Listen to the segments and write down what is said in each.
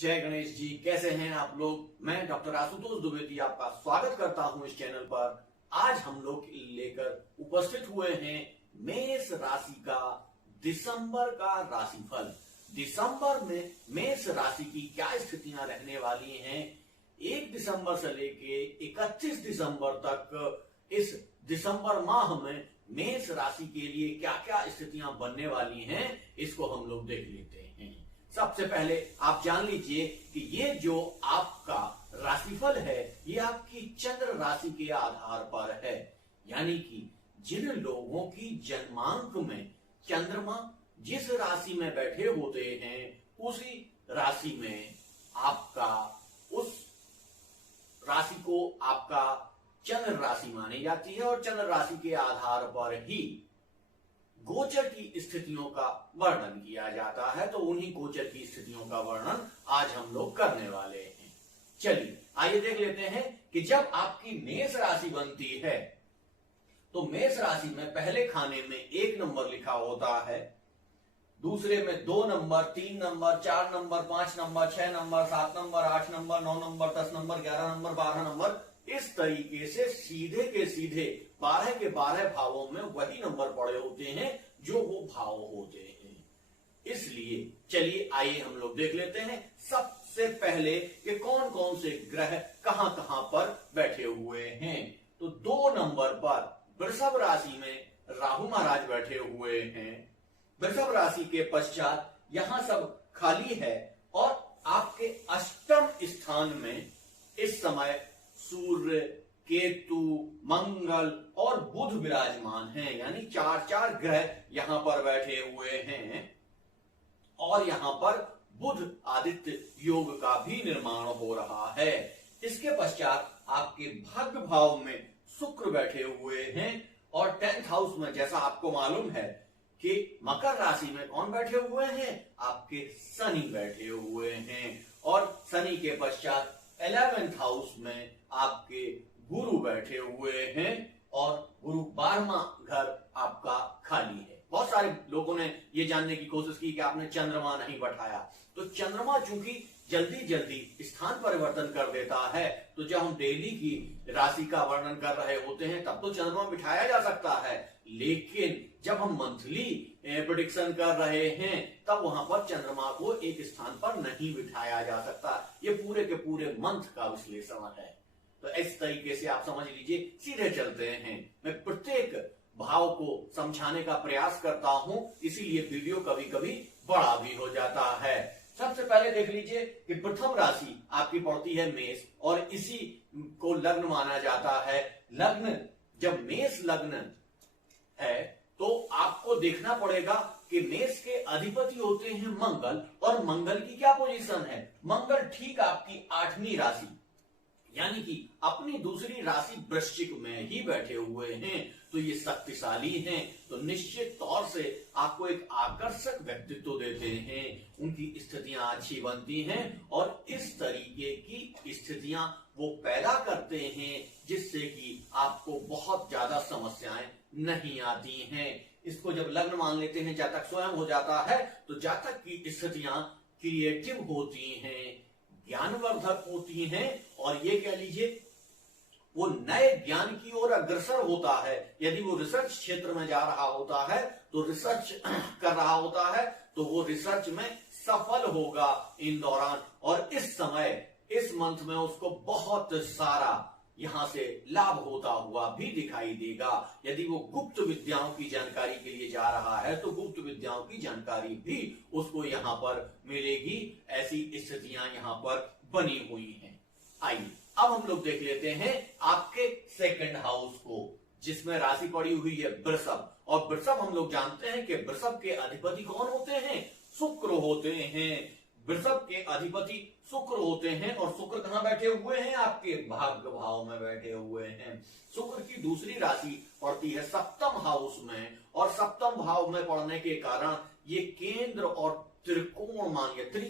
जय गणेश जी। कैसे हैं आप लोग। मैं डॉक्टर आशुतोष द्विवेदी आपका स्वागत करता हूं इस चैनल पर। आज हम लोग लेकर उपस्थित हुए हैं मेष राशि का दिसंबर का राशिफल। दिसंबर में मेष राशि की क्या स्थितियां रहने वाली हैं, 1 दिसंबर से लेके 31 दिसंबर तक इस दिसंबर माह में मेष राशि के लिए क्या क्या स्थितियां बनने वाली हैं, इसको हम लोग देख लेते हैं। सबसे पहले आप जान लीजिए कि ये जो आपका राशिफल है ये आपकी चंद्र राशि के आधार पर है, यानी कि जिन लोगों की जन्मांक में चंद्रमा जिस राशि में बैठे होते हैं उसी राशि में आपका उस राशि को आपका चंद्र राशि मानी जाती है और चंद्र राशि के आधार पर ही गोचर की स्थितियों का वर्णन किया जाता है। तो उन्हीं गोचर की स्थितियों का वर्णन आज हम लोग करने वाले हैं। चलिए आइए देख लेते हैं कि जब आपकी मेष राशि बनती है तो मेष राशि में पहले खाने में 1 नंबर लिखा होता है, दूसरे में 2 number, 3 number, 4 number, 5 number, 6 number, 7 number, 8 number, 9 number, 10 number, 11 number, 12 number, इस तरीके से सीधे के सीधे 12 के 12 भावों में वही नंबर पड़े होते हैं जो वो भाव होते हैं। इसलिए चलिए आइए हम लोग देख लेते हैं सबसे पहले कि कौन कौन से ग्रह कहां कहां पर बैठे हुए हैं। तो 2 नंबर पर वृषभ राशि में राहु महाराज बैठे हुए हैं। वृषभ राशि के पश्चात यहां सब खाली है और आपके अष्टम स्थान में इस समय सूर्य, केतु, मंगल और बुध विराजमान हैं, यानी 4 ग्रह यहां पर बैठे हुए हैं और यहां पर बुध आदित्य योग का भी निर्माण हो रहा है। इसके पश्चात आपके भाग्य भाव में शुक्र बैठे हुए हैं और 10th हाउस में जैसा आपको मालूम है कि मकर राशि में कौन बैठे हुए हैं, आपके शनि बैठे हुए हैं और शनि के पश्चात 11th हाउस में आपके गुरु बैठे हुए हैं और गुरु 12वां घर आपका खाली है। बहुत सारे लोगों ने ये जानने की कोशिश की कि आपने चंद्रमा नहीं बैठाया। तो चंद्रमा चूंकि जल्दी जल्दी स्थान परिवर्तन कर देता है, तो जब हम डेली की राशि का वर्णन कर रहे होते हैं तब तो चंद्रमा बिठाया जा सकता है, लेकिन जब हम मंथली प्रेडिक्शन कर रहे हैं तब वहां पर चंद्रमा को एक स्थान पर नहीं बिठाया जा सकता। ये पूरे के पूरे मंथ का विश्लेषण है। तो इस तरीके से आप समझ लीजिए, सीधे चलते हैं। मैं प्रत्येक भाव को समझाने का प्रयास करता हूं, इसीलिए वीडियो कभी कभी बड़ा भी हो जाता है। सबसे पहले देख लीजिए कि प्रथम राशि आपकी पड़ती है मेष और इसी को लग्न माना जाता है। लग्न जब मेष लग्न है तो आपको देखना पड़ेगा कि मेष के अधिपति होते हैं मंगल और मंगल की क्या पोजीशन है, मंगल ठीक आपकी 8वीं राशि यानी कि अपनी दूसरी राशि वृश्चिक में ही बैठे हुए हैं। तो ये शक्तिशाली हैं, तो निश्चित तौर से आपको एक आकर्षक व्यक्तित्व देते हैं, उनकी स्थितियां अच्छी बनती हैं और इस तरीके की स्थितियां वो पैदा करते हैं जिससे कि आपको बहुत ज्यादा समस्याएं नहीं आती हैं। इसको जब लग्न मान लेते हैं, जातक स्वयं हो जाता है, तो जातक की स्थितियां क्रिएटिव होती हैं, ज्ञानवर्धक होती हैं और ये कह लीजिए वो नए ज्ञान की ओर अग्रसर होता है। यदि वो रिसर्च क्षेत्र में जा रहा होता है तो रिसर्च कर रहा होता है तो वो रिसर्च में सफल होगा इन दौरान और इस समय इस मंथ में उसको बहुत सारा यहां से लाभ होता हुआ भी दिखाई देगा। यदि वो गुप्त विद्याओं की जानकारी के लिए जा रहा है तो गुप्त विद्याओं की जानकारी भी उसको यहां पर मिलेगी। ऐसी स्थितियां यहां पर बनी हुई हैं। आइए अब हम लोग देख लेते हैं आपके 2nd हाउस को, जिसमें राशि पड़ी हुई है वृषभ। और वृषभ हम लोग जानते हैं कि वृषभ के अधिपति कौन होते हैं, शुक्र होते हैं। वृषभ के अधिपति शुक्र होते हैं और शुक्र कहां बैठे हुए हैं, आपके भाग्य भाव में बैठे हुए हैं। शुक्र की दूसरी राशि पड़ती है 7th हाउस में और 7th भाव में पड़ने के कारण ये केंद्र और त्रिकोण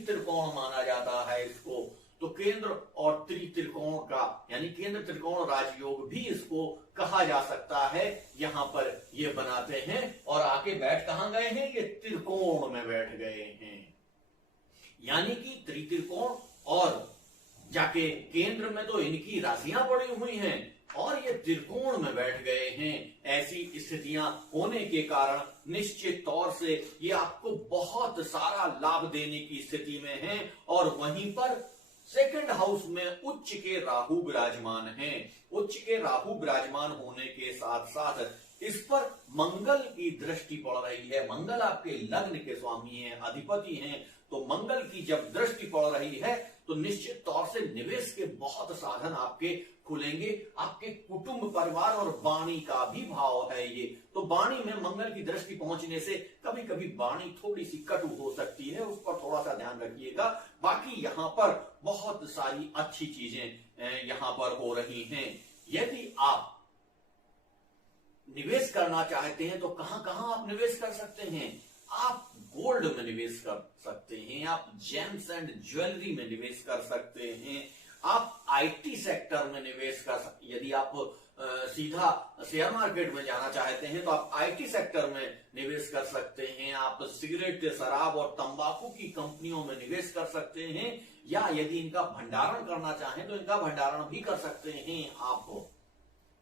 त्रिकोण माना जाता है इसको। तो केंद्र और त्रिकोण का यानी केंद्र त्रिकोण राजयोग भी इसको कहा जा सकता है। यहां पर ये बनाते हैं और आके बैठ कहां गए हैं, ये त्रिकोण में बैठ गए हैं। यानी कि त्रिकोण और जाके केंद्र में तो इनकी राशियां पड़ी हुई हैं और ये त्रिकोण में बैठ गए हैं। ऐसी स्थितियां होने के कारण निश्चित तौर से ये आपको बहुत सारा लाभ देने की स्थिति में हैं और वहीं पर सेकंड हाउस में उच्च के राहु विराजमान हैं। उच्च के राहु विराजमान होने के साथ साथ इस पर मंगल की दृष्टि पड़ रही है। मंगल आपके लग्न के स्वामी हैं, अधिपति हैं, तो मंगल की जब दृष्टि पड़ रही है तो निश्चित तौर से निवेश के बहुत साधन आपके खुलेंगे। आपके कुटुंब, परिवार और वाणी का भी भाव है ये, तो वाणी में मंगल की दृष्टि पहुंचने से कभी कभी वाणी थोड़ी सी कटु हो सकती है, उस पर थोड़ा सा ध्यान रखिएगा। बाकी यहाँ पर बहुत सारी अच्छी चीजें यहाँ पर हो रही हैं। यदि आप निवेश करना चाहते हैं तो कहां कहां आप निवेश कर सकते हैं? आप गोल्ड में निवेश कर सकते हैं, आप जेम्स एंड ज्वेलरी में निवेश कर सकते हैं, आप आईटी सेक्टर में निवेश कर सकते। यदि आप सीधा शेयर मार्केट में जाना चाहते हैं तो आप आईटी सेक्टर में निवेश कर सकते हैं। आप सिगरेट, शराब और तंबाकू की कंपनियों में निवेश कर सकते हैं, या यदि इनका भंडारण करना चाहें तो इनका भंडारण भी कर सकते हैं आप।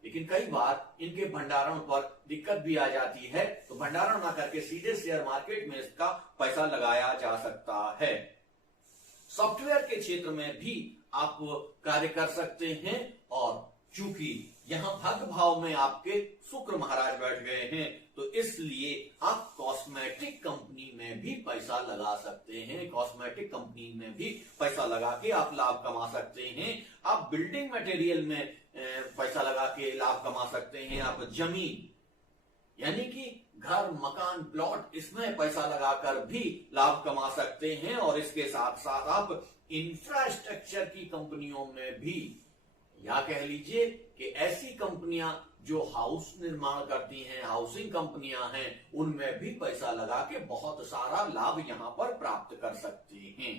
लेकिन कई बार इनके भंडारण पर दिक्कत भी आ जाती है, तो भंडारण ना करके सीधे शेयर मार्केट में इसका पैसा लगाया जा सकता है। सॉफ्टवेयर के क्षेत्र में भी आप कार्य कर सकते हैं और चूंकि यहां भाग्य भाव में आपके शुक्र महाराज बैठ गए हैं तो इसलिए आप कॉस्मेटिक कंपनी में भी पैसा लगा सकते हैं। कॉस्मेटिक कंपनी में भी पैसा लगा के आप लाभ कमा सकते हैं। आप बिल्डिंग मटेरियल में पैसा लगा के लाभ कमा सकते हैं। आप जमीन यानी कि घर, मकान, प्लॉट, इसमें पैसा लगाकर भी लाभ कमा सकते हैं। और इसके साथ साथ आप इंफ्रास्ट्रक्चर की कंपनियों में भी, या कह लीजिए कि ऐसी कंपनियां जो हाउस निर्माण करती हैं, हाउसिंग कंपनियां हैं, उनमें भी पैसा लगा के बहुत सारा लाभ यहां पर प्राप्त कर सकते हैं।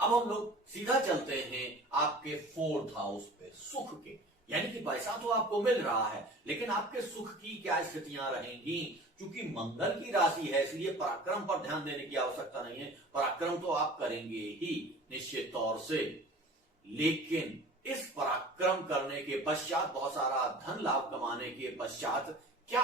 अब हम लोग सीधा चलते हैं आपके फोर्थ हाउस पे, सुख के, यानी कि पैसा तो आपको मिल रहा है लेकिन आपके सुख की क्या स्थितियां रहेंगी। क्योंकि मंगल की राशि है इसलिए पराक्रम पर ध्यान देने की आवश्यकता नहीं है, पराक्रम तो आप करेंगे ही निश्चित तौर से। लेकिन इस पराक्रम करने के पश्चात, बहुत सारा धन लाभ कमाने के पश्चात, क्या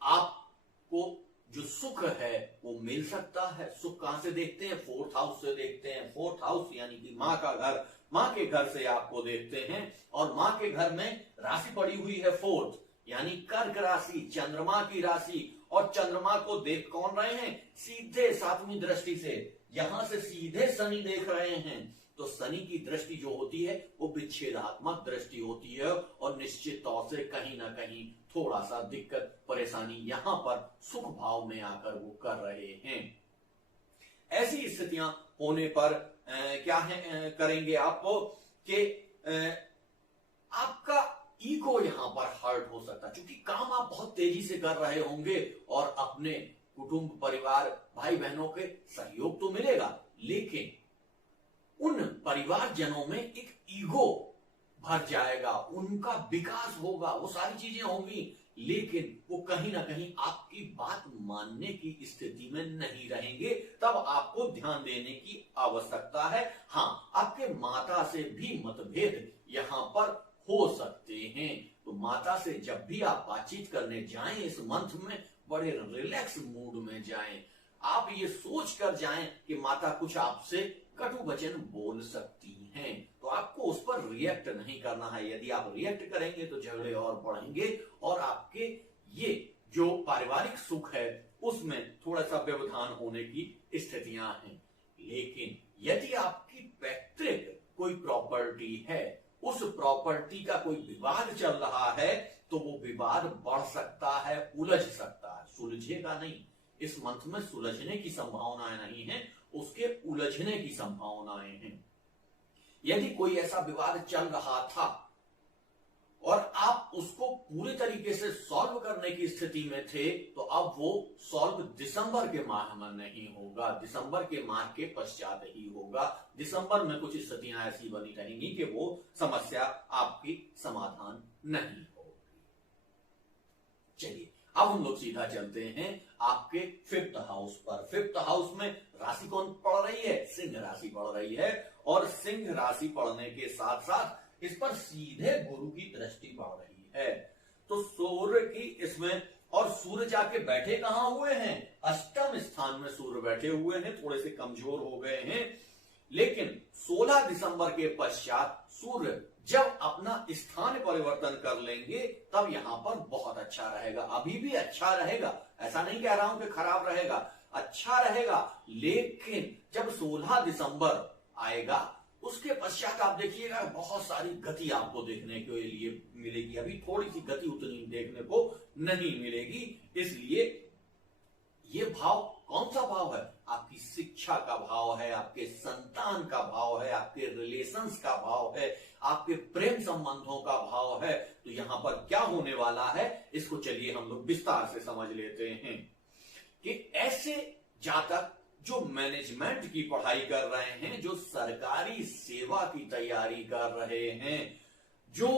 आपको जो सुख है वो मिल सकता है? सुख कहां से देखते हैं? फोर्थ हाउस से देखते हैं। फोर्थ हाउस यानी कि मां का घर, मां के घर से आपको देखते हैं और मां के घर में राशि पड़ी हुई है फोर्थ, यानी कर्क राशि, चंद्रमा की राशि। और चंद्रमा को देख कौन रहे हैं? सीधे 7वीं दृष्टि से, यहां से सीधे शनि देख रहे हैं। तो शनि की दृष्टि जो होती है वो विच्छेदात्मक दृष्टि होती है और निश्चित तौर से कहीं ना कहीं थोड़ा सा दिक्कत, परेशानी यहां पर सुख भाव में आकर वो कर रहे हैं। ऐसी स्थितियां होने पर क्या है, करेंगे आप कि आपका ईगो यहां पर हर्ट हो सकता है, क्योंकि काम आप बहुत तेजी से कर रहे होंगे और अपने कुटुंब, परिवार, भाई बहनों के सहयोग तो मिलेगा, लेकिन उन परिवारजनों में एक ईगो भर जाएगा, उनका विकास होगा, वो सारी चीजें होंगी, लेकिन वो कहीं ना कहीं आपकी बात मानने की स्थिति में नहीं रहेंगे। तब आपको ध्यान देने की आवश्यकता है। हाँ, आपके माता से भी मतभेद यहां पर हो सकते हैं, तो माता से जब भी आप बातचीत करने जाएं इस मंथ में, बड़े रिलैक्स मूड में जाएं। आप ये सोच कर जाएं कि माता कुछ आपसे कटु वचन बोल सकती हैं, तो आपको उस पर रिएक्ट नहीं करना है। यदि आप रिएक्ट करेंगे तो झगड़े और बढ़ेंगे और आपके ये जो पारिवारिक सुख है उसमें थोड़ा सा व्यवधान होने की स्थितियां हैं। लेकिन यदि आपकी पैतृक कोई प्रॉपर्टी है, उस प्रॉपर्टी का कोई विवाद चल रहा है, तो वो विवाद बढ़ सकता है, उलझ सकता है, सुलझेगा नहीं। इस मंथ में सुलझने की संभावनाएं नहीं है, उसके उलझने की संभावनाएं हैं। यदि कोई ऐसा विवाद चल रहा था और आप उसको पूरी तरीके से सॉल्व करने की स्थिति में थे, तो अब वो सॉल्व दिसंबर के माह में नहीं होगा, दिसंबर के माह के पश्चात ही होगा। दिसंबर में कुछ स्थितियां ऐसी बनी रहेंगी कि वो समस्या आपकी समाधान नहीं होगी। चलिए अब हम लोग सीधा चलते हैं आपके 5th हाउस पर। 5th हाउस में राशि कौन पड़ रही है? सिंह राशि पड़ रही है, और सिंह राशि पड़ने के साथ साथ इस पर सीधे गुरु की दृष्टि पड़ रही है। तो सूर्य की इसमें, और सूर्य जाके बैठे कहां हुए हैं? अष्टम स्थान में सूर्य बैठे हुए हैं, थोड़े से कमजोर हो गए हैं। लेकिन 16 दिसंबर के पश्चात सूर्य जब अपना स्थान परिवर्तन कर लेंगे तब यहां पर बहुत अच्छा रहेगा। अभी भी अच्छा रहेगा, ऐसा नहीं कह रहा हूं कि खराब रहेगा, अच्छा रहेगा, लेकिन जब 16 दिसंबर आएगा उसके पश्चात आप देखिएगा बहुत सारी गति आपको देखने के लिए मिलेगी। अभी थोड़ी सी गति उतनी देखने को नहीं मिलेगी। इसलिए ये भाव कौन सा भाव है? आपकी शिक्षा का भाव है, आपके संतान का भाव है, आपके रिलेशंस का भाव है, आपके प्रेम संबंधों का भाव है। तो यहां पर क्या होने वाला है, इसको चलिए हम लोग विस्तार से समझ लेते हैं कि ऐसे जातक जो मैनेजमेंट की पढ़ाई कर रहे हैं, जो सरकारी सेवा की तैयारी कर रहे हैं, जो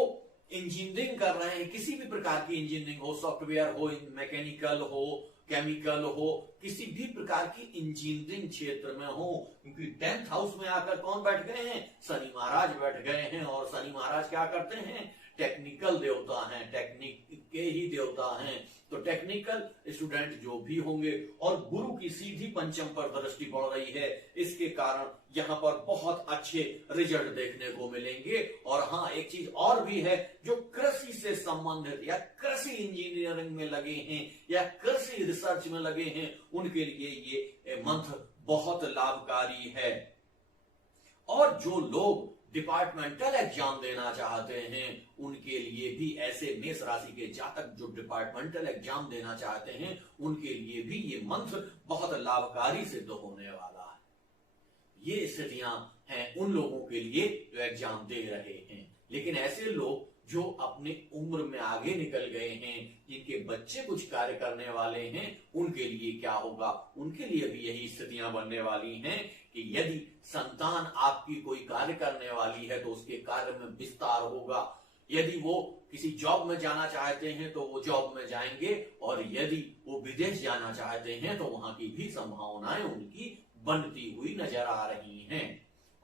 इंजीनियरिंग कर रहे हैं, किसी भी प्रकार की इंजीनियरिंग हो, सॉफ्टवेयर हो, मैकेनिकल हो, केमिकल हो, किसी भी प्रकार की इंजीनियरिंग क्षेत्र में हो, क्योंकि 10th हाउस में आकर कौन बैठ गए हैं? शनि महाराज बैठ गए हैं। और शनि महाराज क्या करते हैं? टेक्निकल देवता हैं, टेक्निक के ही देवता हैं। तो टेक्निकल स्टूडेंट जो भी होंगे, और गुरु की सीधी पंचम पर दृष्टि पड़ रही है, इसके कारण यहां पर बहुत अच्छे रिजल्ट देखने को मिलेंगे। और हाँ, एक चीज और भी है, जो कृषि से संबंधित या कृषि इंजीनियरिंग में लगे हैं या कृषि रिसर्च में लगे हैं, उनके लिए ये मंत्र बहुत लाभकारी है। और जो लोग डिपार्टमेंटल एग्जाम देना चाहते हैं, उनके लिए भी, ऐसे मेष राशि के जातक जो डिपार्टमेंटल एग्जाम देना चाहते हैं, उनके लिए भी ये मंत्र बहुत लाभकारी सिद्ध होने वाला है। ये स्थितियां हैं उन लोगों के लिए जो एग्जाम दे रहे हैं। लेकिन ऐसे लोग जो अपने उम्र में आगे निकल गए हैं, जिनके बच्चे कुछ कार्य करने वाले हैं, उनके लिए क्या होगा? उनके लिए भी यही स्थितियां बनने वाली हैं कि यदि संतान आपकी कोई कार्य करने वाली है तो उसके कार्य में विस्तार होगा। यदि वो किसी जॉब में जाना चाहते हैं तो वो जॉब में जाएंगे, और यदि वो विदेश जाना चाहते हैं तो वहां की भी संभावनाएं उनकी बनती हुई नजर आ रही हैं।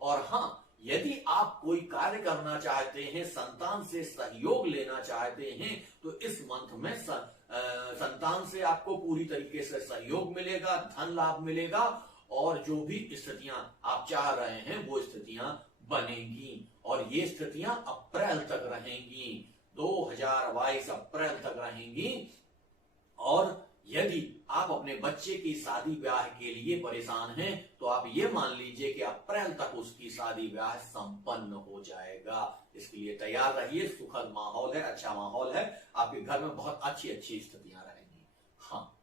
और हाँ, यदि आप कोई कार्य करना चाहते हैं, संतान से सहयोग लेना चाहते हैं, तो इस मंथ में संतान से आपको पूरी तरीके से सहयोग मिलेगा, धन लाभ मिलेगा, और जो भी स्थितियां आप चाह रहे हैं वो स्थितियां बनेंगी। और ये स्थितियां अप्रैल तक रहेंगी, 2022 अप्रैल तक रहेंगी। और यदि आप अपने बच्चे की शादी ब्याह के लिए परेशान हैं, तो आप ये मान लीजिए कि अप्रैल तक उसकी शादी ब्याह संपन्न हो जाएगा। इसके लिए तैयार रहिए, सुखद माहौल है, अच्छा माहौल है, आपके घर में बहुत अच्छी अच्छी स्थितियां रहेंगी। हाँ,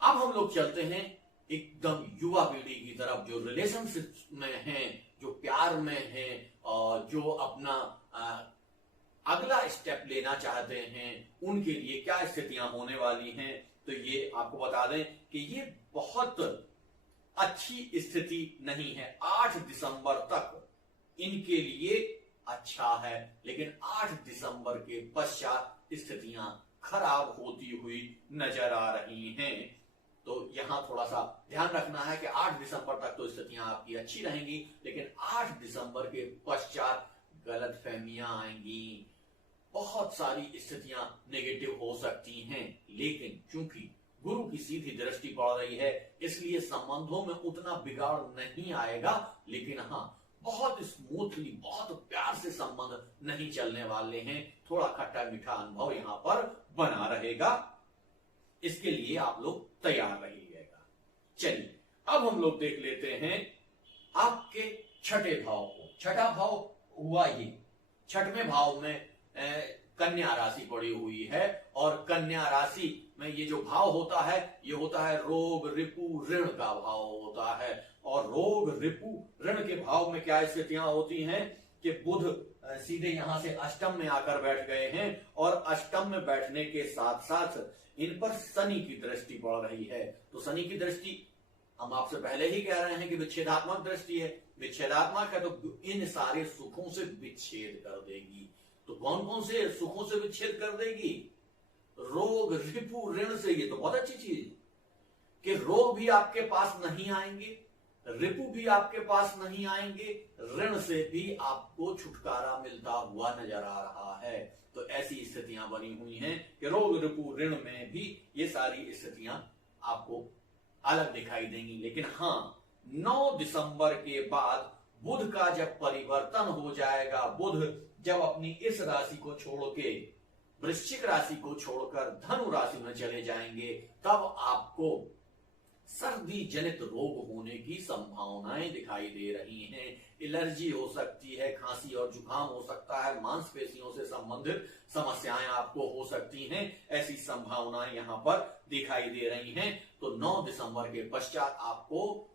अब हम लोग चलते हैं एकदम युवा पीढ़ी की तरफ, जो रिलेशनशिप में हैं, जो प्यार में हैं, और जो अपना अगला स्टेप लेना चाहते हैं, उनके लिए क्या स्थितियां होने वाली हैं। तो ये आपको बता दें कि ये बहुत अच्छी स्थिति नहीं है। 8 दिसंबर तक इनके लिए अच्छा है, लेकिन 8 दिसंबर के पश्चात स्थितियां खराब होती हुई नजर आ रही हैं। तो यहां थोड़ा सा ध्यान रखना है कि 8 दिसंबर तक तो स्थितियां आपकी अच्छी रहेंगी, लेकिन 8 दिसंबर के पश्चात गलतफहमियां आएंगी, बहुत सारी स्थितियां नेगेटिव हो सकती हैं। लेकिन चूंकि गुरु की सीधी दृष्टि पड़ रही है, इसलिए संबंधों में उतना बिगाड़ नहीं आएगा। लेकिन हाँ, बहुत स्मूथली, बहुत प्यार से संबंध नहीं चलने वाले हैं, थोड़ा खट्टा मीठा अनुभव यहां पर बना रहेगा। इसके लिए आप लोग तैयार रहिएगा। चलिए अब हम लोग देख लेते हैं आपके छठे भाव को। छठा भाव हुआ ये, छठवें भाव में कन्या राशि पड़ी हुई है, और कन्या राशि में ये जो भाव होता है, ये होता है रोग रिपु ऋण का भाव होता है। और रोग रिपु ऋण के भाव में क्या स्थितियां होती हैं कि बुध सीधे यहां से अष्टम में आकर बैठ गए हैं, और अष्टम में बैठने के साथ साथ इन पर शनि की दृष्टि पड़ रही है। तो शनि की दृष्टि हम आपसे पहले ही कह रहे हैं कि विच्छेदात्मक दृष्टि है, विच्छेदात्मक है, तो इन सारे सुखों से विच्छेद कर देगी। तो कौन कौन से सुखों से विच्छेद कर देगी? रोग रिपु ऋण से। ये तो बहुत अच्छी चीज, कि रोग भी आपके पास नहीं आएंगे, रिपु भी आपके पास नहीं आएंगे, ऋण से भी आपको छुटकारा मिलता हुआ नजर आ रहा है। तो ऐसी स्थितियां बनी हुई हैं कि रोग रिपु ऋण में भी ये सारी स्थितियां आपको अलग दिखाई देंगी। लेकिन हाँ, 9 दिसंबर के बाद बुध का जब परिवर्तन हो जाएगा, बुध जब अपनी इस राशि को छोड़ के वृश्चिक राशि को छोड़कर धनु राशि में चले जाएंगे, तब आपको सर्दी जनित रोग होने की संभावनाएं दिखाई दे रही हैं। एलर्जी हो सकती है, खांसी और जुकाम हो सकता है, मांसपेशियों से संबंधित समस्याएं आपको हो सकती हैं, ऐसी संभावनाएं यहां पर दिखाई दे रही हैं। तो 9 दिसंबर के पश्चात आपको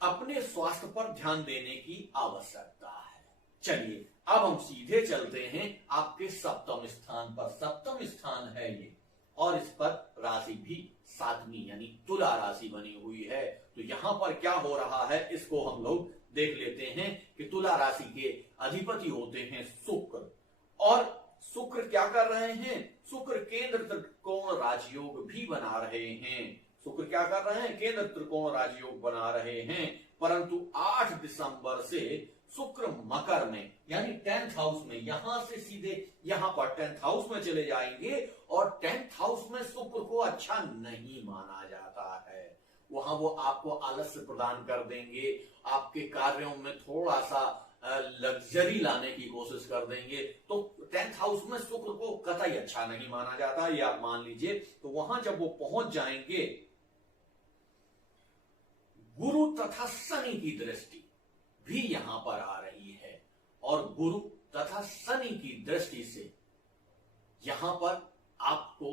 अपने स्वास्थ्य पर ध्यान देने की आवश्यकता है। चलिए अब हम सीधे चलते हैं आपके सप्तम स्थान पर। सप्तम स्थान है ये, और इस पर राशि भी 7वीं यानी तुला राशि बनी हुई है। तो यहां पर क्या हो रहा है इसको हम लोग देख लेते हैं कि तुला राशि के अधिपति होते हैं शुक्र, और शुक्र क्या कर रहे हैं, शुक्र केंद्र त्रिकोण राजयोग भी बना रहे हैं। शुक्र क्या कर रहे हैं, केंद्र त्रिकोण राजयोग बना रहे हैं। परंतु 8 दिसंबर से शुक्र मकर में यानी 10th हाउस में, यहां से सीधे यहां पर 10th हाउस में चले जाएंगे, और 10th हाउस में शुक्र को अच्छा नहीं माना जाता है। वहां वो आपको आलस्य प्रदान कर देंगे, आपके कार्यों में थोड़ा सा लग्जरी लाने की कोशिश कर देंगे। तो 10th हाउस में शुक्र को कतई अच्छा नहीं माना जाता, ये आप मान लीजिए। तो वहां जब वो पहुंच जाएंगे, गुरु तथा शनि की दृष्टि भी यहां पर आ रही है, और गुरु तथा शनि की दृष्टि से यहां पर आपको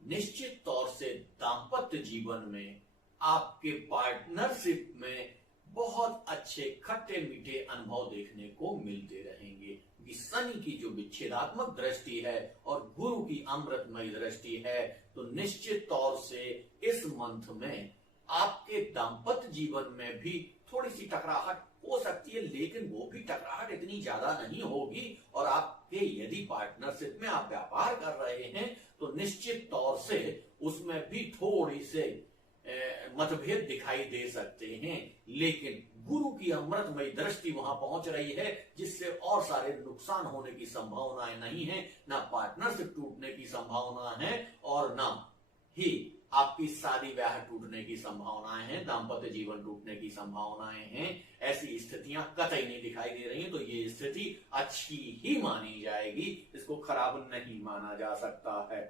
निश्चित तौर से दांपत्य जीवन में, आपके पार्टनरशिप में बहुत अच्छे खट्टे मीठे अनुभव देखने को मिलते रहेंगे। शनि की जो विच्छेदात्मक दृष्टि है और गुरु की अमृतमयी दृष्टि है, तो निश्चित तौर से इस मंथ में आपके दांपत्य जीवन में भी थोड़ी सी टकराहट हो सकती है, लेकिन वो भी टकराहट इतनी ज्यादा नहीं होगी। और आपके यदि पार्टनरशिप में आप व्यापार कर रहे हैं, तो निश्चित तौर से उसमें भी थोड़ी से मतभेद दिखाई दे सकते हैं। लेकिन गुरु की अमृतमयी दृष्टि वहां पहुंच रही है, जिससे और सारे नुकसान होने की संभावनाएं नहीं है, ना पार्टनरशिप टूटने की संभावना है, और ना ही आपकी शादी ब्याह टूटने की संभावनाएं हैं, दाम्पत्य जीवन टूटने की संभावनाएं हैं। ऐसी स्थितियां कतई नहीं दिखाई दे रही हैं। तो ये स्थिति अच्छी ही मानी जाएगी, इसको खराब नहीं माना जा सकता है।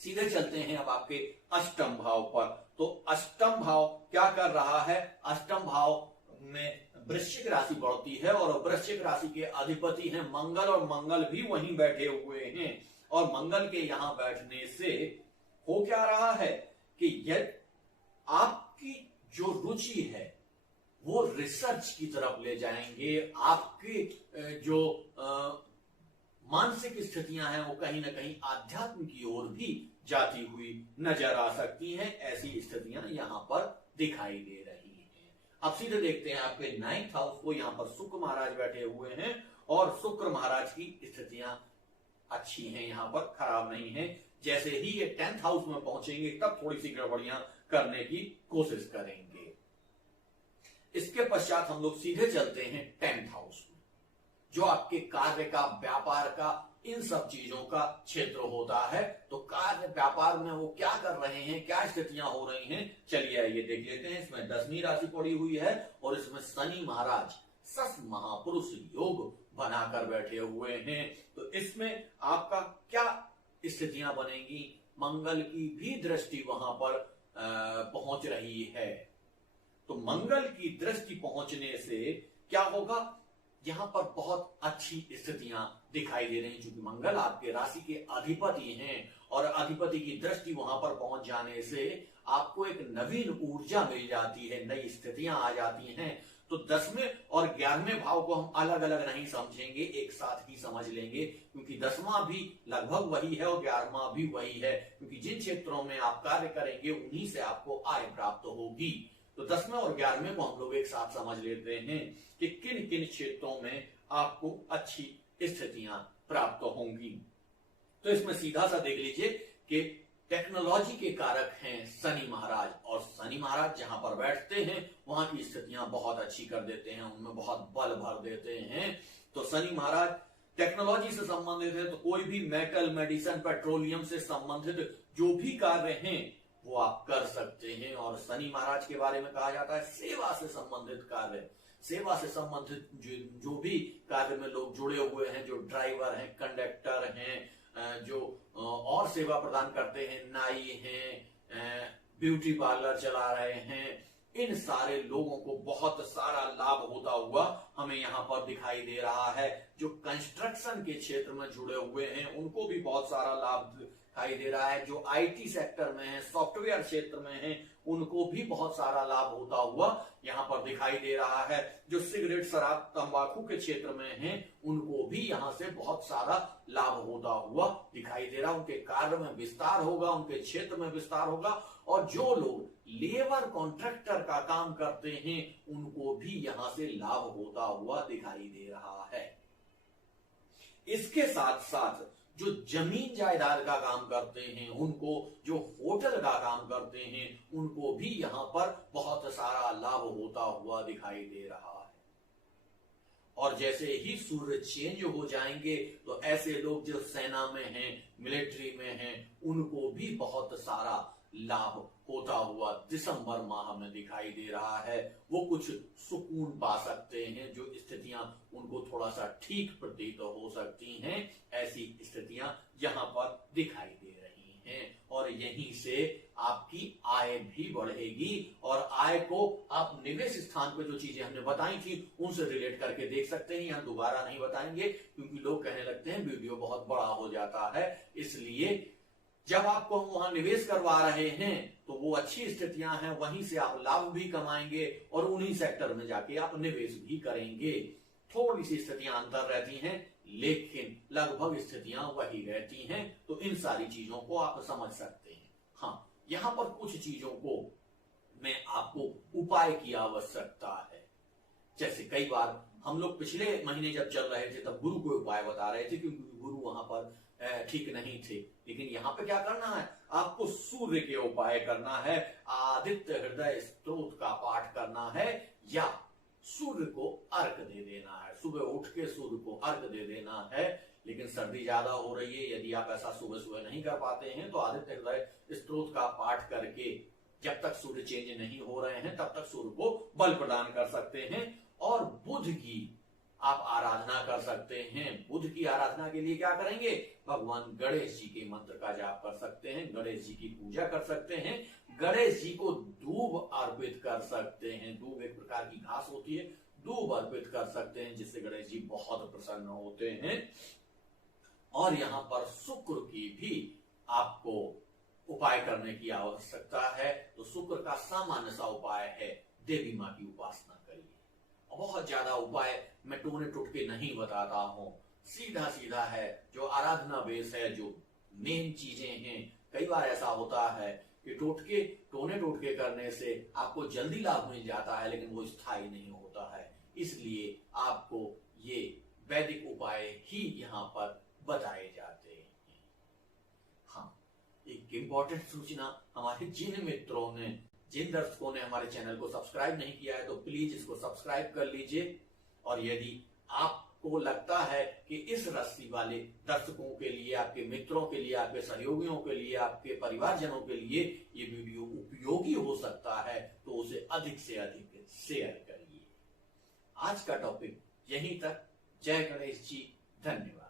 सीधे चलते हैं अब आपके अष्टम भाव पर। तो अष्टम भाव क्या कर रहा है, अष्टम भाव में वृश्चिक राशि बढ़ती है, और वृश्चिक राशि के अधिपति हैं मंगल, और मंगल भी वहीं बैठे हुए हैं। और मंगल के यहां बैठने से हो क्या रहा है कि यदि आपकी जो रुचि है वो रिसर्च की तरफ ले जाएंगे, आपकी जो मानसिक स्थितियां हैं वो कहीं ना कहीं आध्यात्म की ओर भी जाती हुई नजर आ सकती हैं। ऐसी स्थितियां यहां पर दिखाई दे रही हैं। अब सीधे देखते हैं आपके 9th हाउस को। यहां पर शुक्र महाराज बैठे हुए हैं, और शुक्र महाराज की स्थितियां अच्छी हैं, यहां पर खराब नहीं है। जैसे ही ये 10th हाउस में पहुंचेंगे, तब थोड़ी सी गड़बड़ियां करने की कोशिश करेंगे। इसके पश्चात हम लोग सीधे चलते हैं 10th हाउस में, जो आपके कार्य का, व्यापार का, इन सब चीजों का क्षेत्र होता है। तो कार्य व्यापार में वो क्या कर रहे हैं, क्या स्थितियां हो रही हैं, चलिए ये देख लेते हैं। इसमें 10वीं राशि पड़ी हुई है, और इसमें शनि महाराज सस महापुरुष योग बनाकर बैठे हुए हैं। तो इसमें आपका क्या स्थितियां बनेंगी, मंगल की भी दृष्टि वहां पर पहुंच रही है। तो मंगल की दृष्टि पहुंचने से क्या होगा, यहां पर बहुत अच्छी स्थितियां दिखाई दे रही हैं। क्योंकि मंगल आपके राशि के अधिपति हैं, और अधिपति की दृष्टि वहां पर पहुंच जाने से आपको एक नवीन ऊर्जा मिल जाती है, नई स्थितियां आ जाती हैं। तो 10वें और 11वें भाव को हम अलग अलग नहीं समझेंगे, एक साथ ही समझ लेंगे, क्योंकि 10वां भी लगभग वही है और 11वां भी वही है। क्योंकि जिन क्षेत्रों में आप कार्य करेंगे उन्हीं से आपको आय प्राप्त होगी। तो 10वें और 11वें को हम लोग एक साथ समझ लेते हैं कि किन किन क्षेत्रों में आपको अच्छी स्थितियां प्राप्त होंगी। तो इसमें सीधा सा देख लीजिए कि टेक्नोलॉजी के कारक हैं शनि महाराज, और शनि महाराज जहां पर बैठते हैं वहां की स्थितियां बहुत अच्छी कर देते हैं, उनमें बहुत बल भर देते हैं। तो शनि महाराज टेक्नोलॉजी से संबंधित है, तो कोई भी मेटल, मेडिसिन, पेट्रोलियम से संबंधित जो भी कार्य हैं वो आप कर सकते हैं। और शनि महाराज के बारे में कहा जाता है सेवा से संबंधित कार्य, सेवा से संबंधित जो भी कार्य में लोग जुड़े हुए हैं, जो ड्राइवर हैं, कंडक्टर हैं, जो और सेवा प्रदान करते हैं, नाई हैं, ब्यूटी पार्लर चला रहे हैं, इन सारे लोगों को बहुत सारा लाभ होता हुआ हमें यहाँ पर दिखाई दे रहा है। जो कंस्ट्रक्शन के क्षेत्र में जुड़े हुए हैं उनको भी बहुत सारा लाभ दिखाई दे रहा है। जो आईटी सेक्टर में है, सॉफ्टवेयर क्षेत्र में है, उनको भी बहुत सारा लाभ होता हुआ यहाँ पर दिखाई दे रहा है। जो सिगरेट, शराब, तंबाकू के क्षेत्र में है उनको भी यहाँ से बहुत सारा लाभ होता हुआ दिखाई दे रहा है। उनके कार्य में विस्तार होगा, उनके क्षेत्र में विस्तार होगा। और जो लोग लेबर कॉन्ट्रैक्टर का काम करते हैं उनको भी यहां से लाभ होता हुआ दिखाई दे रहा है। इसके साथ साथ जो जमीन जायदाद का काम करते हैं उनको, जो होटल का काम करते हैं उनको भी यहां पर बहुत सारा लाभ होता हुआ दिखाई दे रहा है। और जैसे ही सूर्य चेंज हो जाएंगे तो ऐसे लोग जो सेना में हैं, मिलिट्री में हैं, उनको भी बहुत सारा लाभ होता हुआ दिसंबर माह में दिखाई दे रहा है। वो कुछ सुकून पा सकते हैं, जो स्थितियां उनको थोड़ा सा ठीक प्रतीत हो सकती हैं, ऐसी स्थितियां यहाँ पर दिखाई दे रही हैं। और यहीं से आपकी आय भी बढ़ेगी, और आय को आप निवेश स्थान पर जो चीजें हमने बताई थी उनसे रिलेट करके देख सकते हैं। यहाँ दोबारा नहीं बताएंगे क्योंकि लोग कहने लगते हैं वीडियो बहुत बड़ा हो जाता है, इसलिए जब आपको हम वहां निवेश करवा रहे हैं तो वो अच्छी स्थितियां हैं, वहीं से आप लाभ भी कमाएंगे और उन्हीं सेक्टर में जाके आप निवेश भी करेंगे। थोड़ी सी स्थितियां अंतर रहती हैं लेकिन लगभग स्थितियां वही रहती हैं। तो इन सारी चीजों को आप समझ सकते हैं। हाँ, यहां पर कुछ चीजों को में आपको उपाय की आवश्यकता है। जैसे कई बार हम लोग पिछले महीने जब चल रहे थे तब गुरु को उपाय बता रहे थे क्योंकि गुरु वहां पर ठीक नहीं थे, लेकिन यहाँ पे क्या करना है, आपको सूर्य के उपाय करना है, आदित्य हृदय स्तोत्र का पाठ करना है, या सूर्य को अर्घ दे देना है। सुबह उठ के सूर्य को अर्घ दे देना है। लेकिन सर्दी ज्यादा हो रही है, यदि आप ऐसा सुबह सुबह नहीं कर पाते हैं तो आदित्य हृदय स्तोत्र का पाठ करके जब तक सूर्य चेंज नहीं हो रहे हैं तब तक सूर्य को बल प्रदान कर सकते हैं। और बुध की आप आराधना कर सकते हैं। बुध की आराधना के लिए क्या करेंगे, भगवान गणेश जी के मंत्र का जाप कर सकते हैं, गणेश जी की पूजा कर सकते हैं, गणेश जी को दूब अर्पित कर सकते हैं। दूब एक प्रकार की घास होती है, दूब अर्पित कर सकते हैं जिससे गणेश जी बहुत प्रसन्न होते हैं। और यहाँ पर शुक्र की भी आपको उपाय करने की आवश्यकता है। तो शुक्र का सामान्य सा उपाय है देवी माँ की उपासना करिए। बहुत ज्यादा उपाय मैं टोने टोटके नहीं बताता हूं, सीधा सीधा है जो आराधना बेस है, जो मेन चीजें हैं। कई बार ऐसा होता है कि टोने टोटके करने से आपको जल्दी लाभ मिल जाता है लेकिन वो स्थायी नहीं होता है, इसलिए आपको ये वैदिक उपाय ही यहाँ पर बताए जाते हैं। हाँ, एक इंपॉर्टेंट सूचना, हमारे जिन मित्रों ने, जिन दर्शकों ने हमारे चैनल को सब्सक्राइब नहीं किया है तो प्लीज इसको सब्सक्राइब कर लीजिए। और यदि आपको लगता है कि इस राशि वाले दर्शकों के लिए, आपके मित्रों के लिए, आपके सहयोगियों के लिए, आपके परिवारजनों के लिए ये वीडियो उपयोगी हो सकता है तो उसे अधिक से अधिक शेयर करिए। आज का टॉपिक यहीं तक। जय गणेश जी, धन्यवाद।